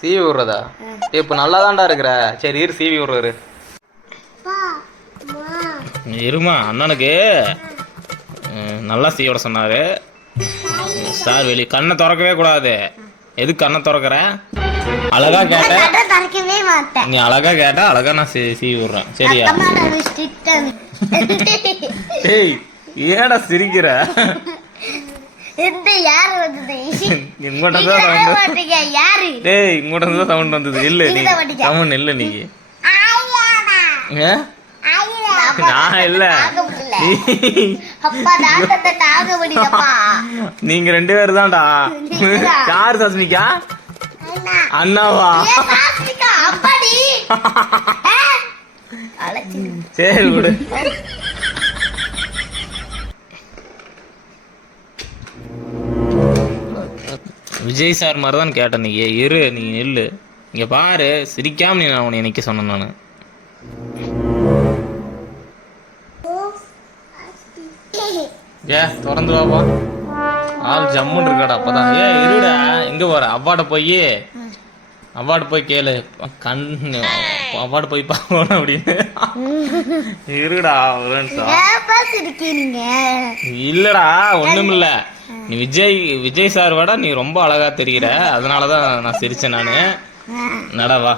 சீவி விடுறதா? இப்போ நல்லா தான்டா இருக்கிற. சரி இரு சீவி விடுறாரு. இருமா அண்ணனுக்கு நல்லா சீவி விட சொன்னாரு சார். வெளியே கண்ணை திறக்கவே கூடாது. எதுக்கு கண்ணை திறக்கிற? அழகா கேட்ட, நீ அழகா கேட்டா அழகா நான் சீவி விடுறேன். சரியா? ஏய் ஏடா சிரிக்கிற? சவுண்ட் வந்தது. இல்ல நீ சவுண்ட் இல்ல. நீ நான் இல்ல, நீங்க ரெண்டு பேரு தான்டா. யாரு சஸ்மிகா? அண்ணாவா? சரி விடு. விஜய் சார் மாதிரி தான் கேட்டேன். நீ இரு, நீ நில்லு. இங்க பாரு, சிரிக்காம நீ நான் உன்னை நினைக்க சொன்னேன் நானு. ஏ திறந்து வாப்பா. ஆள் ஜம்முன்னு இருக்காடா. அப்பதான் இருடா. எங்க போற? அவ்வாட போய் கேளு. கண் அவ்வாட போய் பார்க்கணும் அப்படின்னு. இருடா ஒரு நிமிஷம். இல்லடா ஒண்ணும் இல்ல. நீ விஜய் சார் விட நீ ரொம்ப அழகா தெரிகிற. அதனாலதான் நான் சிரிச்சேன் நானு. நடவா.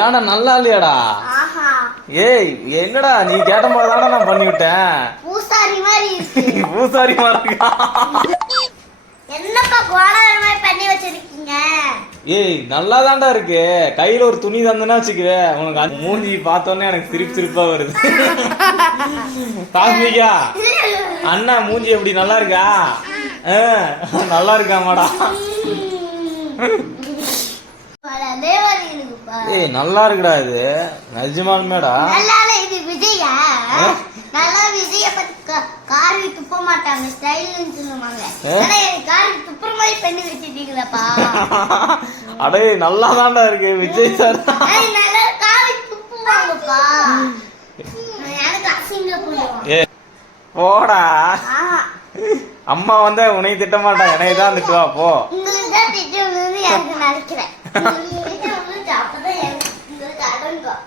ஏடா நல்லா இல்லையாடா? ஏய் என்னடா நீ கேட்ட மாதிரி தானே நான் பண்ணி விட்டேன். பூசாரி மாதிரி இருக்கா? என்னப்பா கோளாறு மாதிரி பண்ணி வச்சிருக்கீங்க? ஏய் நல்லா தான்டா இருக்கு. கையில ஒரு துணி தந்தனா வச்சுக்குவே, உனக்கு மூஞ்சி பார்த்தோன்னே எனக்கு சிரிப்பா வருது. காஸ்மிகா அண்ணா மூஞ்சி எப்படி நல்லா இருக்கா? நல்லா இருக்காமாடா. ஏய் நல்லா இருக்குடா. இது நிஜமாலுமேடா. இது விஜயா? நல்லா விஜய பத்தி காரி துப்ப மாட்டாங்க, ஸ்டைல்னு சொல்லுவாங்க. ஆனா காரி துப்புற மாதிரி பண்ணி வச்சிட்டீங்களப்பா. அடே நல்லா தான்டா இருக்கு விஜய் சார். நல்லா காரி துப்புவாங்கப்பா. எனக்கு அசிங்க போடுவாங்க. ஏ போடா. அம்மா வந்து உன்னை திட்ட மாட்டா, என்னை தான் திட்டுவா. போ. உங்களுக்கு தான் திட்டுன்னு எனக்கு நினைக்கிறேன். அப்பதான் எனக்கு அடங்கும்.